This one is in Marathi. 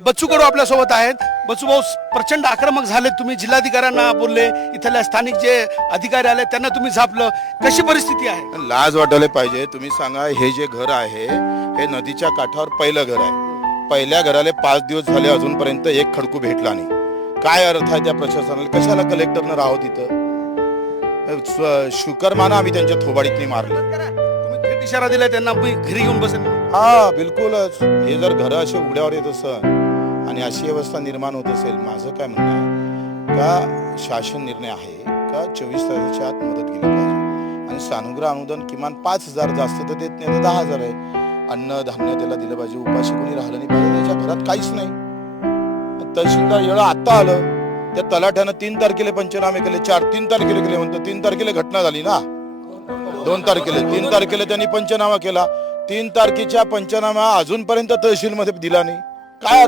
बच्चू कडू आपल्यासोबत आहेत। बच्चू भाऊ, प्रचंड आक्रमक झाले तुम्ही, जिल्हाधिकाऱ्यांना बोलले, इथल्या स्थानिक जे अधिकारी आले त्यांना तुम्ही झापलं, कशी परिस्थिती आहे? लाज वाटायला पाहिजे। तुम्ही सांगा, हे जे घर आहे हे नदीच्या काठावर पहिलं घर आहे। पहिल्या घराले 5 दिवस झाले, अजूनपर्यंत एक खडकू भेटला नाही। काय अर्थ आहे त्या प्रशासनाला? कशाला कलेक्टरनं राहावं तिथं? शुकर माना आम्ही त्यांच्या थोबाडीतनी मारले। तुम्ही थेट इशारा दिला त्यांना, मी घरी येऊन बसेल। हा, बिलकुलच। हे जर घर असे उघड्यावर येत असेल आणि अशी अवस्था निर्माण होत असेल, माझं काय म्हणणं आहे का शासन निर्णय आहे का 24 तासाच्या आत मदत केली पाहिजे आणि सानुग्रह अनुदान किमान 5,000, जास्त तर देत नाही तर 10,000 आहे। अन्न धान्य त्याला दिलं पाहिजे। उपाशी कोणी राहिलं नाही पाहिजे, त्याच्या घरात काहीच नाही। तहसीलदार येळं आता आलं, त्या तलाठ्यानं 3 तारखेला पंचनामे केले, 3 तारखेला केले म्हणतो। 3 तारखेला घटना झाली ना, 2 तारखेला 3 तारखेला त्यांनी पंचनामा केला। 3 तारखेच्या पंचनामा अजूनपर्यंत तहसीलमध्ये दिला नाही। काय अर्थ?